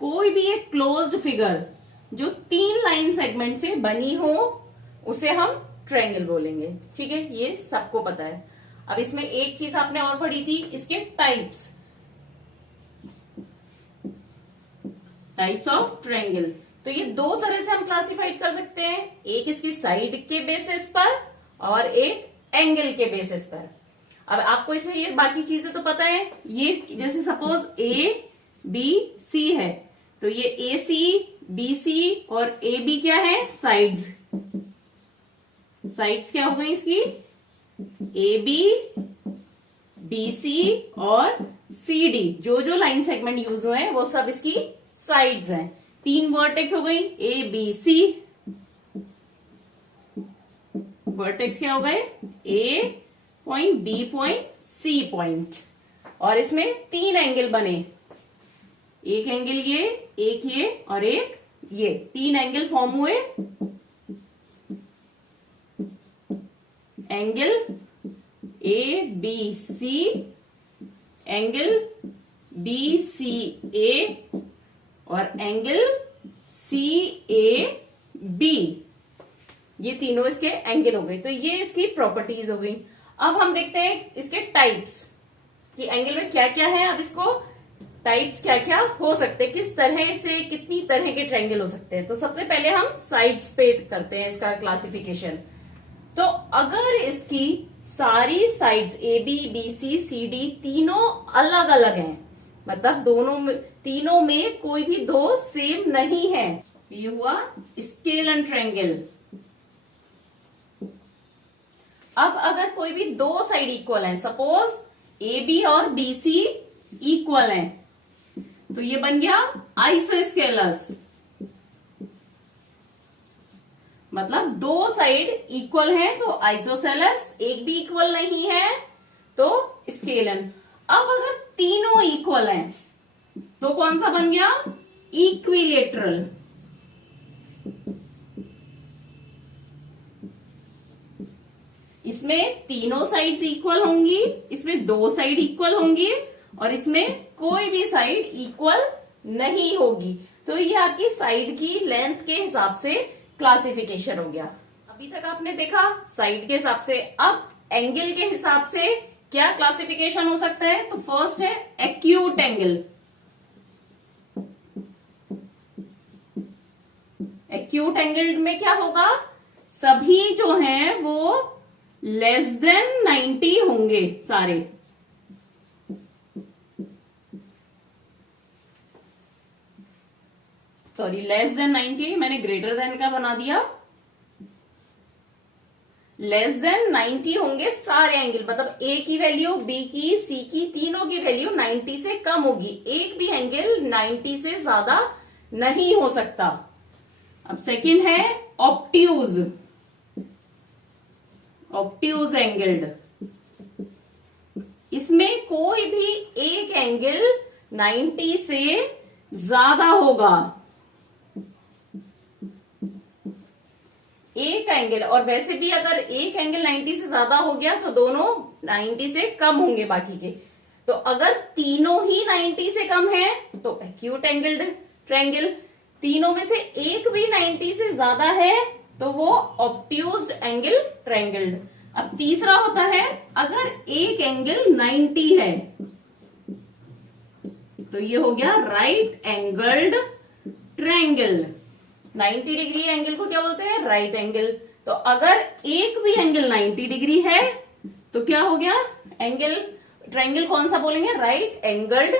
कोई भी एक क्लोज्ड फिगर जो 3 लाइन सेगमेंट से बनी हो उसे हम ट्रायंगल बोलेंगे। ठीक है, ये सबको पता है। अब इसमें एक चीज आपने और पढ़ी थी, इसके टाइप्स ऑफ ट्रायंगल। तो ये दो तरह से हम क्लासिफाइड कर सकते हैं, एक इसकी साइड के बेसिस पर और एक एंगल के बेसिस पर। अब आपको इसमें ये बाकी चीजें तो पता है, ये जैसे सपोज ए बी सी है, तो ये ए सी बी सी और ए बी क्या है, साइड्स। साइड्स क्या हो गई इसकी, ए बी सी और सी डी। जो जो लाइन सेगमेंट यूज हुए हैं वो सब इसकी साइड्स हैं। 3 वर्टेक्स हो गई, ए बी सी। वर्टेक्स क्या हो गए, A point, B point, C point. और इसमें 3 एंगल बने, एक एंगल ये, एक ये और एक ये। 3 एंगल फॉर्म हुए। Angle A B C, angle B C A और एंगल सी ए बी। ये तीनों इसके एंगल हो गए। तो ये इसकी प्रॉपर्टीज हो गई। अब हम देखते हैं इसके टाइप्स कि एंगल में क्या क्या है। अब इसको टाइप्स क्या क्या हो सकते हैं, किस तरह से कितनी तरह के ट्रायंगल हो सकते हैं। तो सबसे पहले हम साइड्स पे करते हैं इसका क्लासिफिकेशन। तो अगर इसकी सारी sides A B B C D तीनों अलग अलग हैं, मतलब तीनों में कोई भी 2 सेम नहीं है, ये हुआ स्केलन ट्रायंगल। अब अगर कोई भी 2 साइड इक्वल है, सपोज ए बी और बी सी इक्वल है, तो ये बन गया आइसोस्केलस। मतलब 2 साइड इक्वल है तो आइसोसेलस, एक भी इक्वल नहीं है तो स्केलन। अब अगर तीनों इक्वल हैं तो कौन सा बन गया, इक्विलेटरल। इसमें तीनों साइड्स इक्वल होंगी, इसमें 2 साइड इक्वल होंगी और इसमें कोई भी साइड इक्वल नहीं होगी। तो ये आपकी साइड की लेंथ के हिसाब से क्लासिफिकेशन हो गया। अभी तक आपने देखा साइड के हिसाब से। अब एंगल के हिसाब से क्या क्लासिफिकेशन हो सकता है। तो फर्स्ट है एक्यूट एंगल। एक्यूट एंगल में क्या होगा, सभी जो हैं वो लेस देन 90 होंगे सारे। सॉरी, लेस देन 90, मैंने ग्रेटर देन का बना दिया। लेस देन 90 होंगे सारे एंगल, मतलब ए की वैल्यू, बी की, सी की, तीनों की वैल्यू 90 से कम होगी। एक भी एंगल 90 से ज्यादा नहीं हो सकता। अब सेकंड है ऑब्ट्यूज। ऑब्ट्यूज एंगल्ड, इसमें कोई भी एक एंगल 90 से ज्यादा होगा। एक एंगल, और वैसे भी अगर एक एंगल 90 से ज्यादा हो गया तो दोनों 90 से कम होंगे बाकी के। तो अगर तीनों ही 90 से कम है तो एक्यूट एंगल्ड ट्रायंगल। तीनों में से एक भी 90 से ज्यादा है तो वो ऑब्ट्यूज्ड एंगल ट्रायंगल। अब तीसरा होता है अगर एक एंगल 90 है तो ये हो गया right angled triangle. 90 degree angle को क्या बोलते हैं, राइट एंगल। तो अगर एक भी एंगल 90 डिग्री है तो क्या हो गया, एंगल ट्रायंगल कौन सा बोलेंगे, राइट एंगल्ड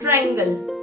ट्रायंगल।